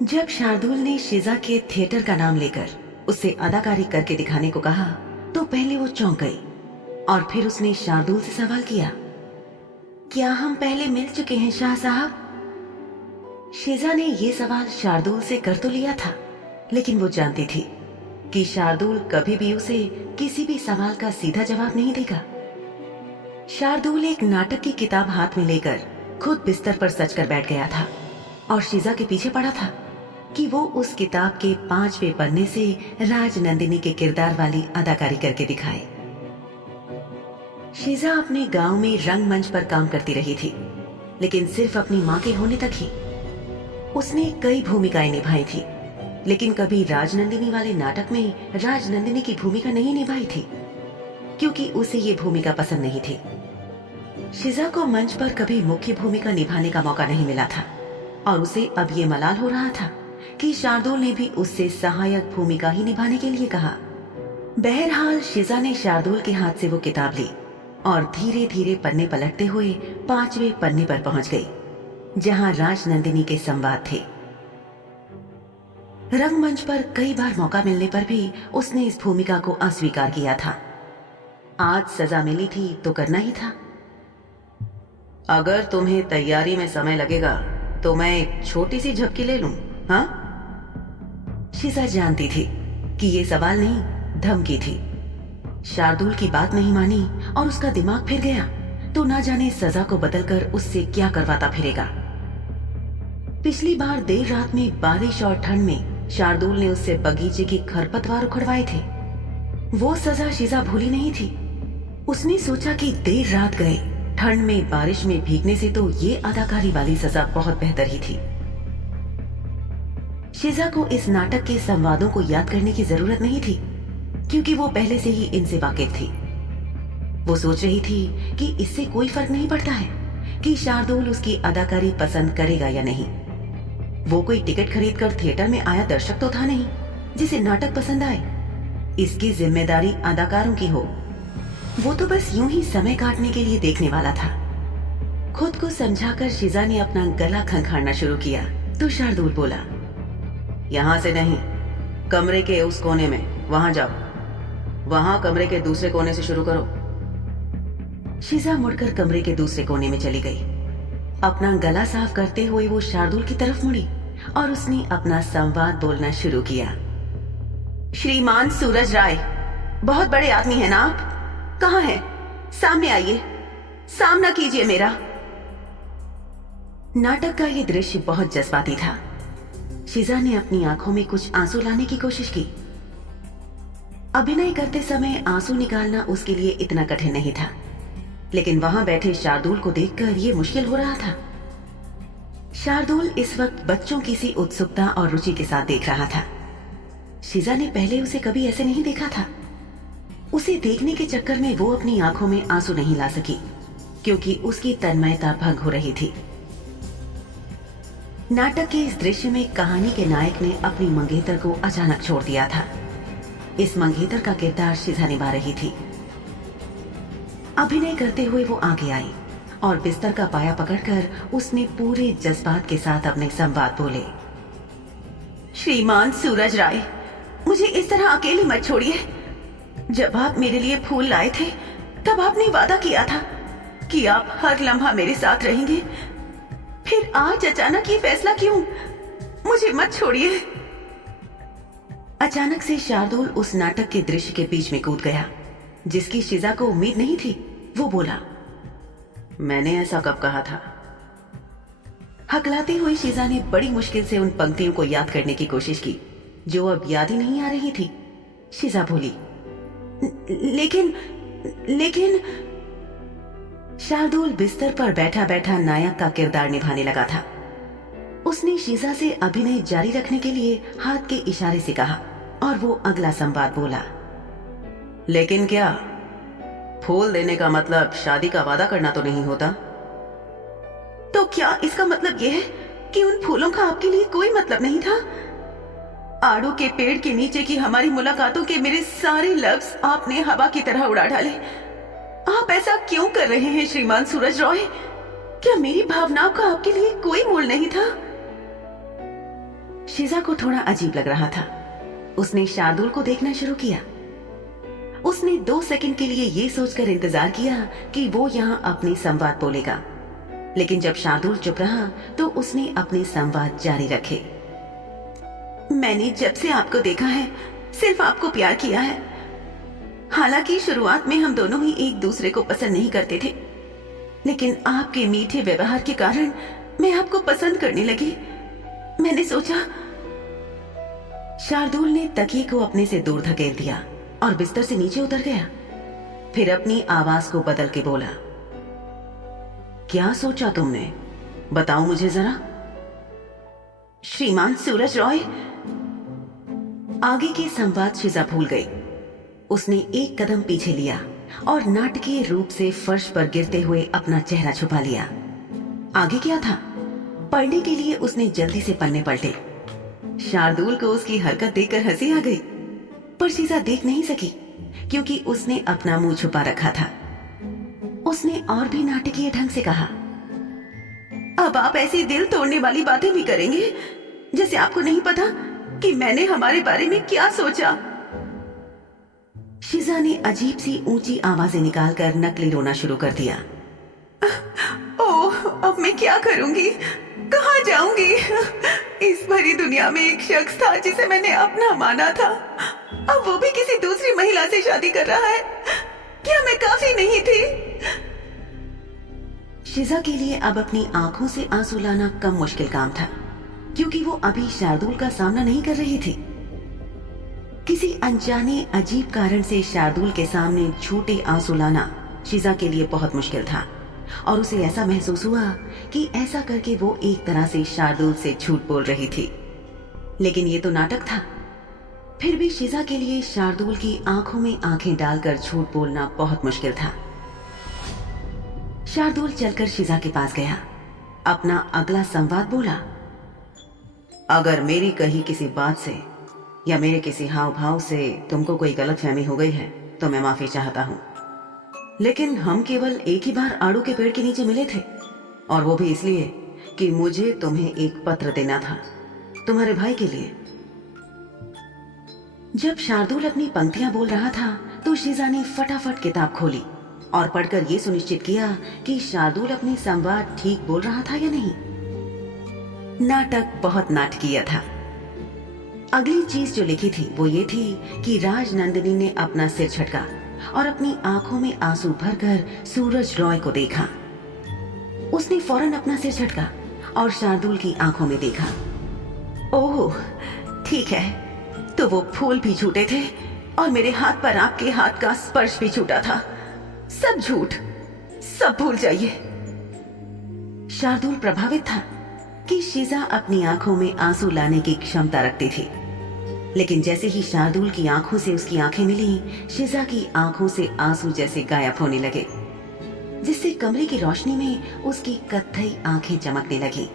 जब शार्दुल ने शिजा के थिएटर का नाम लेकर उससे अदाकारी करके दिखाने को कहा तो पहले वो चौंक गई और फिर उसने शार्दुल से सवाल किया, क्या हम पहले मिल चुके हैं शाह साहब? शिजा ने ये सवाल शार्दुल से कर तो लिया था, लेकिन वो जानती थी कि शार्दुल कभी भी उसे किसी भी सवाल का सीधा जवाब नहीं देगा। शार्दुल एक नाटक की किताब हाथ में लेकर खुद बिस्तर पर सच कर बैठ गया था और शिजा के पीछे पड़ा था कि वो उस किताब के 5वें पन्ने से राजनंदिनी के किरदार वाली अदाकारी करके दिखाए। शिजा अपने गांव में रंगमंच पर काम करती रही थी, लेकिन सिर्फ अपनी मां के होने तक ही। उसने कई भूमिकाएं निभाई थी, लेकिन कभी राजनंदिनी वाले नाटक में राजनंदिनी की भूमिका नहीं निभाई थी, क्योंकि उसे ये भूमिका पसंद नहीं थी। शिजा को मंच पर कभी मुख्य भूमिका निभाने का मौका नहीं मिला था और उसे अब ये मलाल हो रहा था कि शार्दुल ने भी उससे सहायक भूमिका ही निभाने के लिए कहा। बहरहाल शिजा ने शार्दुल के हाथ से वो किताब ली और धीरे धीरे पन्ने पलटते हुए 5वें पन्ने पर पहुंच गई, जहां राजनंदिनी के संवाद थे। रंगमंच पर कई बार मौका मिलने पर भी उसने इस भूमिका को अस्वीकार किया था। आज सजा मिली थी तो करना ही था। अगर तुम्हें तैयारी में समय लगेगा तो मैं एक छोटी सी झपकी ले लूं, हाँ? शिजा जानती थी कि ये सवाल नहीं, धमकी थी। शार्दुल की बात नहीं मानी और उसका दिमाग फिर गया तो ना जाने सजा को बदलकर उससे क्या करवाता फिरेगा। पिछली बार देर रात में बारिश और ठंड में शार्दुल ने उससे बगीचे की खरपतवार उखड़वाए थे। वो सजा शिजा भूली नहीं थी। उसने सोचा कि देर रात गए, ठंड में बारिश में भीगने से तो ये अदाकारी वाली सजा बहुत बेहतर ही थी। शिजा को इस नाटक के संवादों को याद करने की जरूरत नहीं थी, क्योंकि वो पहले से ही इनसे वाकिफ थी। वो सोच रही थी कि इससे कोई फर्क नहीं पड़ता है कि शार्दुल उसकी अदाकारी पसंद करेगा या नहीं। वो कोई टिकट खरीदकर थिएटर में आया दर्शक तो था नहीं जिसे नाटक पसंद आए। इसकी जिम्मेदारी अदाकारों की हो। वो तो बस यूं ही समय काटने के लिए देखने वाला था। खुद को समझाकर शिजा ने अपना गला खंखाड़ना शुरू किया तो शार्दुल बोला, यहां से नहीं, कमरे के उस कोने में, वहां जाओ। वहां कमरे के दूसरे कोने से शुरू करो। शिजा मुड़कर कमरे के दूसरे कोने में चली गई। अपना गला साफ करते हुए वो शार्दुल की तरफ मुड़ी और उसने अपना संवाद बोलना शुरू किया। श्रीमान सूरज राय, बहुत बड़े आदमी है ना आप? कहाँ है? सामने आइए, सामना कीजिए मेरा। नाटक का ये दृश्य बहुत जज्बाती था। शिजा ने अपनी आंखों में कुछ आंसू लाने की कोशिश की। अभिनय करते समय आंसू निकालना उसके लिए इतना कठिन नहीं था, लेकिन वहां बैठे शार्दुल को देखकर यह मुश्किल हो रहा था। शार्दुल इस वक्त बच्चों की सी उत्सुकता और रुचि के साथ देख रहा था। शिजा ने पहले उसे कभी ऐसे नहीं देखा था। उसे देखने के चक्कर में वो अपनी आंखों में आंसू नहीं ला सकी, क्योंकि उसकी तन्मयता भंग हो रही थी। नाटक के इस दृश्य में कहानी के नायक ने अपनी मंगेतर को अचानक छोड़ दिया था। इस मंगेतर का किरदार शिजा निभा रही थी। अभिनय करते हुए वो आगे आई और बिस्तर का पाया पकड़कर उसने पूरे जज्बात के साथ अपने संवाद बोले। श्रीमान सूरज राय, मुझे इस तरह अकेली मत छोड़िए। जब आप मेरे लिए फूल लाए थे तब आपने वादा किया था कि आप हर लम्हा मेरे साथ रहेंगे। फिर आज अचानक ये फैसला क्यों? मुझे मत छोड़िए। अचानक से शार्दुल उस नाटक के दृश्य के बीच में कूद गया, जिसकी शिजा को उम्मीद नहीं थी। वो बोला, मैंने ऐसा कब कहा था? हकलाती हुई शिजा ने बड़ी मुश्किल से उन पंक्तियों को याद करने की कोशिश की जो अब याद ही नहीं आ रही थी। शिजा बोली, लेकिन शार्दुल बिस्तर पर बैठा बैठा नायक का किरदार निभाने लगा था। उसने शिजा से अभिनय जारी रखने के लिए हाथ के इशारे से कहा और वो अगला संवाद बोला। लेकिन क्या फूल देने का मतलब शादी का वादा करना तो नहीं होता? तो क्या इसका मतलब यह है कि उन फूलों का आपके लिए कोई मतलब नहीं था? आड़ू के पेड़ के नीचे की हमारी मुलाकातों के मेरे सारे लफ्ज आपने हवा की तरह उड़ा डाले। आप ऐसा क्यों कर रहे हैं श्रीमान सूरज रॉय? क्या मेरी भावनाओं का आपके लिए कोई मोल नहीं था? शिजा को थोड़ा अजीब लग रहा था। उसने शार्दुल को देखना शुरू किया। उसने 2 सेकंड के लिए ये सोचकर इंतजार किया कि वो यहाँ अपने संवाद बोलेगा, लेकिन जब शार्दुल चुप रहा तो उसने अपने संवाद जारी रखे। मैंने जब से आपको देखा है सिर्फ आपको प्यार किया है। हालांकि शुरुआत में हम दोनों ही एक दूसरे को पसंद नहीं करते थे, लेकिन आपके मीठे व्यवहार के कारण मैं आपको पसंद करने लगी। मैंने सोचा। शार्दुल ने तकिए को अपने से दूर धकेल दिया और बिस्तर से नीचे उतर गया। फिर अपनी आवाज को बदल के बोला, क्या सोचा तुमने? बताओ मुझे जरा। श्रीमान सूरज रॉय। आगे के संवाद शिजा भूल गई। उसने एक कदम पीछे लिया और नाटकीय रूप से फर्श पर गिरते हुए अपना चेहरा छुपा लिया। आगे क्या था? पढ़ने के लिए उसने जल्दी से पन्ने पलटे। शार्दुल को उसकी हरकत देखकर हंसी आ गई, पर शिजा देख नहीं सकी क्योंकि उसने अपना मुंह छुपा रखा था। उसने और भी नाटकीय ढंग से कहा, अब आप ऐसी दिल तोड़ने वाली बातें भी करेंगे जैसे आपको नहीं पता कि मैंने हमारे बारे में क्या सोचा। शिजा ने अजीब सी ऊंची आवाजें निकालकर नकली रोना शुरू कर दिया। ओह, अब मैं क्या करूंगी? कहाँ जाऊंगी? इस भरी दुनिया में एक शख्स था जिसे मैंने अपना माना था, अब वो भी किसी दूसरी महिला से शादी कर रहा है। क्या मैं काफी नहीं थी? शिजा के लिए अब अपनी आंखों से आंसू लाना कम मुश्किल काम था, क्योंकि वो अभी शार्दुल का सामना नहीं कर रही थी। किसी अनजाने अजीब कारण से शार्दुल के सामने छोटे आंसू लाना शिजा के लिए बहुत मुश्किल था, और उसे ऐसा महसूस हुआ कि ऐसा करके वो एक तरह से शार्दुल से झूठ बोल रही थी। लेकिन ये तो नाटक था। फिर भी शिजा के लिए शार्दुल की आंखों में आंखें डालकर झूठ बोलना बहुत मुश्किल था। शार्दुल चलकर शिजा के पास गया, अपना अगला संवाद बोला। अगर मेरी कही किसी बात से या मेरे किसी हाव भाव से तुमको कोई गलतफहमी हो गई है तो मैं माफी चाहता हूं, लेकिन हम केवल एक ही बार आड़ू के पेड़ के नीचे मिले थे, और वो भी इसलिए कि मुझे तुम्हें एक पत्र देना था, तुम्हारे भाई के लिए। जब शार्दुल अपनी पंक्तियां बोल रहा था तो शिजा ने फटाफट किताब खोली और पढ़कर यह सुनिश्चित किया कि शार्दुल अपनी संवाद ठीक बोल रहा था या नहीं। नाटक बहुत नाटकीय था। अगली चीज जो लिखी थी वो ये थी कि राजनंदिनी ने अपना सिर झटका और अपनी आंखों में आंसू भरकर सूरज रॉय को देखा। उसने फौरन अपना सिर झटका और शार्दुल की आंखों में देखा। ओह, ठीक है, तो वो फूल भी झूठे थे और मेरे हाथ पर आपके हाथ का स्पर्श भी झूठा था। सब झूठ, सब भूल जाइए। शार्दुल प्रभावित था कि शिजा अपनी आंखों में आंसू लाने की क्षमता रखती थी, लेकिन जैसे ही शार्दुल की आंखों से उसकी आंखें मिली, शिजा की आंखों से आंसू जैसे गायब होने लगे, जिससे कमरे की रोशनी में उसकी कत्थई आंखें चमकने लगी।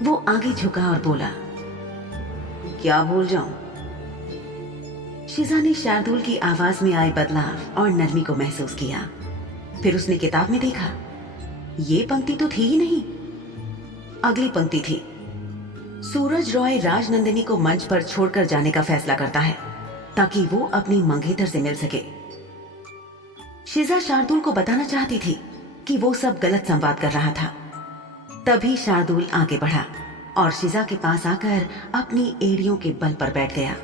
वो आगे झुका और बोला, क्या भूल जाऊं? शिजा ने शार्दुल की आवाज में आए बदलाव और नरमी को महसूस किया। फिर उसने किताब में देखा, ये पंक्ति तो थी ही नहीं। अगली पंक्ति थी, सूरज रॉय राजनंदिनी को मंच पर छोड़कर जाने का फैसला करता है ताकि वो अपनी मंगेतर से मिल सके। शिजा शार्दुल को बताना चाहती थी कि वो सब गलत संवाद कर रहा था। तभी शार्दुल आगे बढ़ा और शिजा के पास आकर अपनी एड़ियों के बल पर बैठ गया।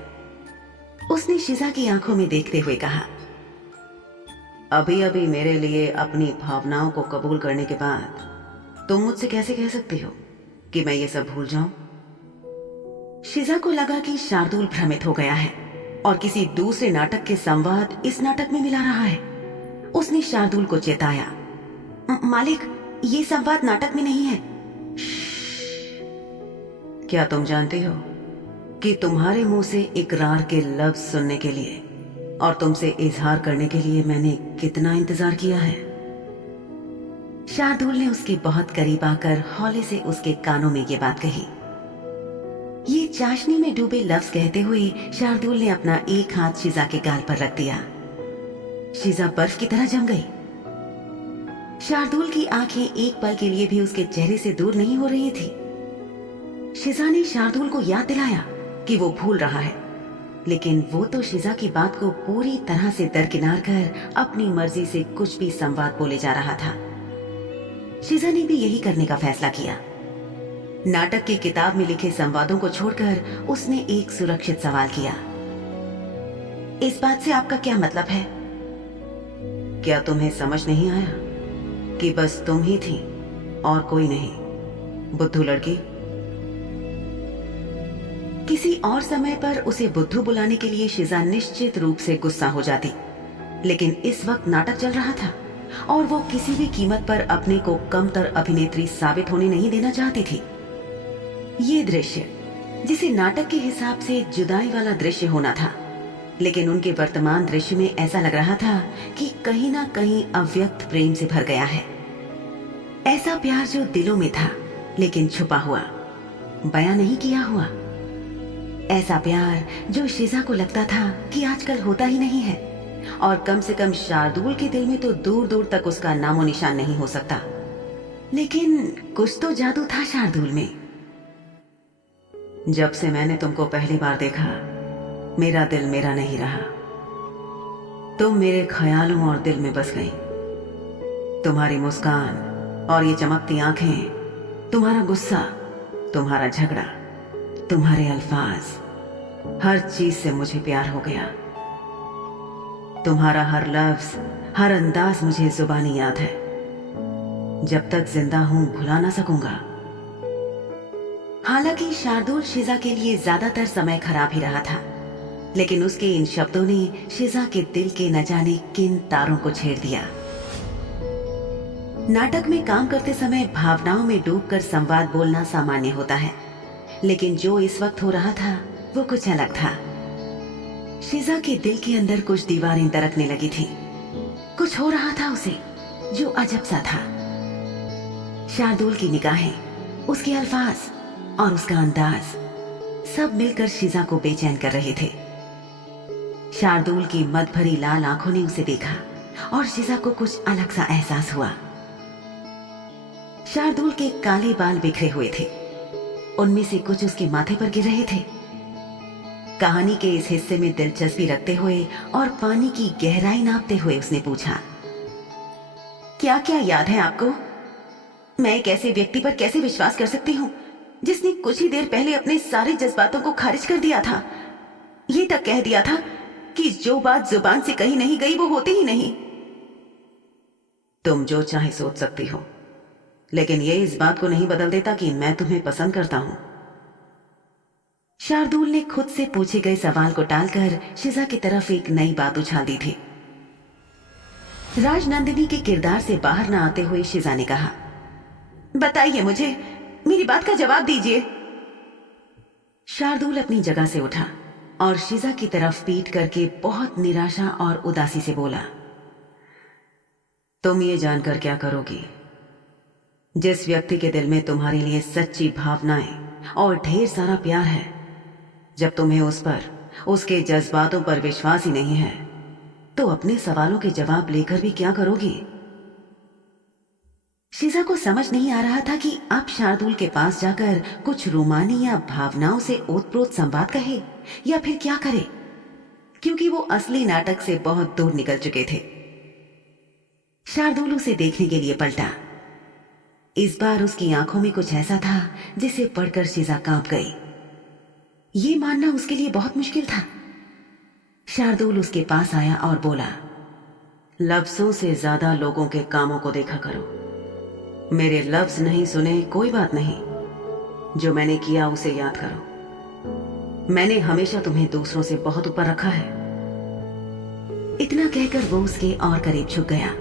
उसने शिजा की आंखों में देखते हुए कहा, अभी अभी मेरे लिए अपनी भावनाओं को कबूल करने के बाद तुम मुझसे कैसे कह सकती हो कि मैं ये सब भूल जाऊं? शिजा को लगा कि शार्दुल भ्रमित हो गया है और किसी दूसरे नाटक के संवाद इस नाटक में मिला रहा है। उसने शार्दुल को चेताया, मालिक, ये संवाद नाटक में नहीं है। क्या तुम जानती हो कि तुम्हारे मुंह से इकरार के लफ्ज सुनने के लिए और तुमसे इजहार करने के लिए मैंने कितना इंतजार किया है? शार्दुल ने उसके बहुत करीब आकर हौले से उसके कानों में ये बात कही। ये चाशनी में डूबे लफ्ज कहते हुए शार्दुल ने अपना एक हाथ शिजा के गाल पर रख दिया। शिजा बर्फ की तरह जम गई। शार्दुल की आंखें एक पल के लिए भी उसके चेहरे से दूर नहीं हो रही थी। शिजा ने शार्दुल को याद दिलाया कि वो भूल रहा है, लेकिन वो तो शिजा की बात को पूरी तरह से दरकिनार कर अपनी मर्जी से कुछ भी संवाद बोले जा रहा था। शिजा ने भी यही करने का फैसला किया। नाटक की किताब में लिखे संवादों को छोड़कर उसने एक सुरक्षित सवाल किया। इस बात से आपका क्या मतलब है? क्या तुम्हें समझ नहीं आया कि बस तुम ही थी और कोई नहीं, बुद्धू लड़की? किसी और समय पर उसे बुद्धू बुलाने के लिए शिजा निश्चित रूप से गुस्सा हो जाती, लेकिन इस वक्त नाटक चल रहा था और वो किसी भी कीमत पर अपने को कमतर अभिनेत्री साबित होने नहीं देना चाहती थी। ये दृश्य, जिसे नाटक के हिसाब से जुदाई वाला दृश्य होना था, लेकिन उनके वर्तमान दृश्य में ऐसा लग रहा था कि कहीं ना कहीं अव्यक्त प्रेम से भर गया है। ऐसा प्यार जो दिलों में था लेकिन छुपा हुआ, बयां नहीं किया हुआ। ऐसा प्यार जो शिजा को लगता था कि आजकल होता ही नहीं है, और कम से कम शार्दुल के दिल में तो दूर दूर तक उसका नामो निशान नहीं हो सकता। लेकिन कुछ तो जादू था शार्दुल में। जब से मैंने तुमको पहली बार देखा, मेरा दिल मेरा नहीं रहा। तुम मेरे ख्यालों और दिल में बस गई। तुम्हारी मुस्कान और ये चमकती आंखें, तुम्हारा गुस्सा, तुम्हारा झगड़ा, तुम्हारे अल्फाज, हर चीज से मुझे प्यार हो गया। तुम्हारा हर लफ्ज, हर अंदाज मुझे जुबानी याद है। जब तक जिंदा हूं भुला ना सकूंगा। हालांकि शार्दुल शिजा के लिए ज्यादातर समय खराब ही रहा था, लेकिन उसके इन शब्दों ने शिजा के दिल के न जाने किन तारों को छेड़ दिया। नाटक में काम करते समय भावनाओं में डूबकर संवाद बोलना सामान्य होता है, लेकिन जो इस वक्त हो रहा था वो कुछ अलग था। शिजा के दिल के अंदर कुछ दीवारें दरकने लगी थी। कुछ हो रहा था उसे जो अजब सा था। शार्दुल की निगाहें, उसके अल्फाज और उसका अंदाज सब मिलकर शिजा को बेचैन कर रहे थे। शार्दुल की मद भरी लाल आंखों ने उसे देखा और शिजा को कुछ अलग सा एहसास हुआ। शार्दुल के काले बाल बिखरे हुए थे, उनमें से कुछ उसके माथे पर गिर रहे थे। कहानी के इस हिस्से में दिलचस्पी रखते हुए और पानी की गहराई नापते हुए उसने पूछा, क्या क्या याद है आपको? मैं एक ऐसे व्यक्ति पर कैसे विश्वास कर सकती हूँ जिसने कुछ ही देर पहले अपने सारे जज्बातों को खारिज कर दिया था, ये तक कह दिया था कि जो बात जुबान से कही नहीं गई वो होती ही नहीं। तुम जो चाहे सोच सकती हो, लेकिन ये इस बात को नहीं बदल देता कि मैं तुम्हें पसंद करता हूं। शार्दुल ने खुद से पूछे गए सवाल को टालकर शिजा की तरफ एक नई बात उछाल दी थी। राजनंदिनी के किरदार से बाहर न आते हुए शिजा ने कहा, बताइए मुझे, मेरी बात का जवाब दीजिए। शार्दुल अपनी जगह से उठा और शिजा की तरफ पीठ करके बहुत निराशा और उदासी से बोला, तुम ये जानकर क्या करोगी? जिस व्यक्ति के दिल में तुम्हारे लिए सच्ची भावनाएं और ढेर सारा प्यार है, जब तुम्हें उस पर, उसके जज्बातों पर विश्वास ही नहीं है, तो अपने सवालों के जवाब लेकर भी क्या करोगी? शिजा को समझ नहीं आ रहा था कि अब शार्दुल के पास जाकर कुछ रूमानी या भावनाओं से ओतप्रोत संवाद कहे या फिर क्या करे, क्योंकि वो असली नाटक से बहुत दूर निकल चुके थे। शार्दुल उसे देखने के लिए पलटा। इस बार उसकी आंखों में कुछ ऐसा था जिसे पढ़कर शिजा कांप गई। ये मानना उसके लिए बहुत मुश्किल था। शार्दुल उसके पास आया और बोला, लफ्जों से ज्यादा लोगों के कामों को देखा करो। मेरे लफ्ज नहीं सुने कोई बात नहीं, जो मैंने किया उसे याद करो। मैंने हमेशा तुम्हें दूसरों से बहुत ऊपर रखा है। इतना कहकर वो उसके और करीब झुक गया।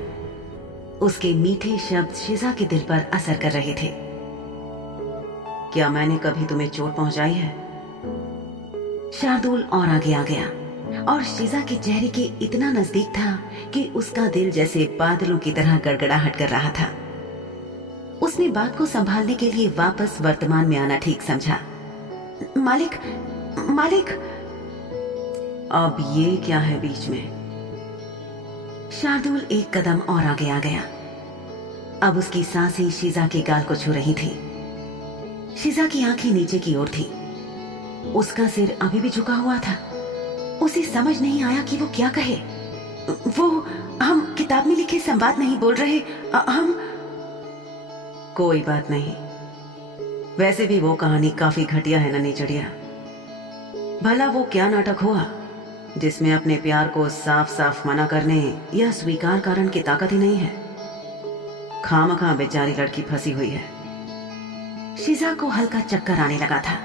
उसके मीठे शब्द शिजा के दिल पर असर कर रहे थे। क्या मैंने कभी तुम्हें चोट पहुंचाई है? शार्दुल और आगे आ गया और शिजा के चेहरे के इतना नजदीक था कि उसका दिल जैसे बादलों की तरह गड़गड़ाहट कर रहा था। उसने बात को संभालने के लिए वापस वर्तमान में आना ठीक समझा। मालिक, मालिक। अब ये क्या है बीच में? शार्दुल एक कदम और आगे आ गया। अब उसकी सांसें शिजा के गाल को छू रही थी। शिजा की आंखें नीचे की ओर थी। उसका सिर अभी भी झुका हुआ था। उसे समझ नहीं आया कि वो क्या कहे। वो हम किताब में लिखे संवाद नहीं बोल रहे, हम। कोई बात नहीं, वैसे भी वो कहानी काफी घटिया है नन्ही चिड़िया। भला वो क्या नाटक हुआ जिसमें अपने प्यार को साफ साफ मना करने या स्वीकार कारण की ताकत ही नहीं है। खामखा बेचारी लड़की फंसी हुई है। शिजा को हल्का चक्कर आने लगा था।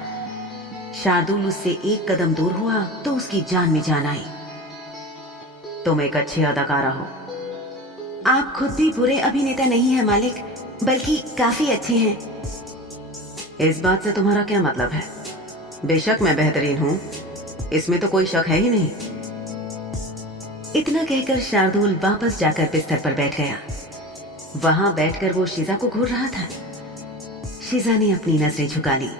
शार्दुल उससे एक कदम दूर हुआ तो उसकी जान में जान आई। तुम एक अच्छे अदाकारा हो। आप खुद भी बुरे अभिनेता नहीं हैं मालिक, बल्कि काफी अच्छे हैं। इस बात से तुम्हारा क्या मतलब है? बेशक मैं बेहतरीन हूं, इसमें तो कोई शक है ही नहीं। इतना कहकर शार्दुल वापस जाकर बिस्तर पर बैठ गया। वहां बैठकर वो शिजा को घूर रहा था। शिजा ने अपनी नजरें झुका ली।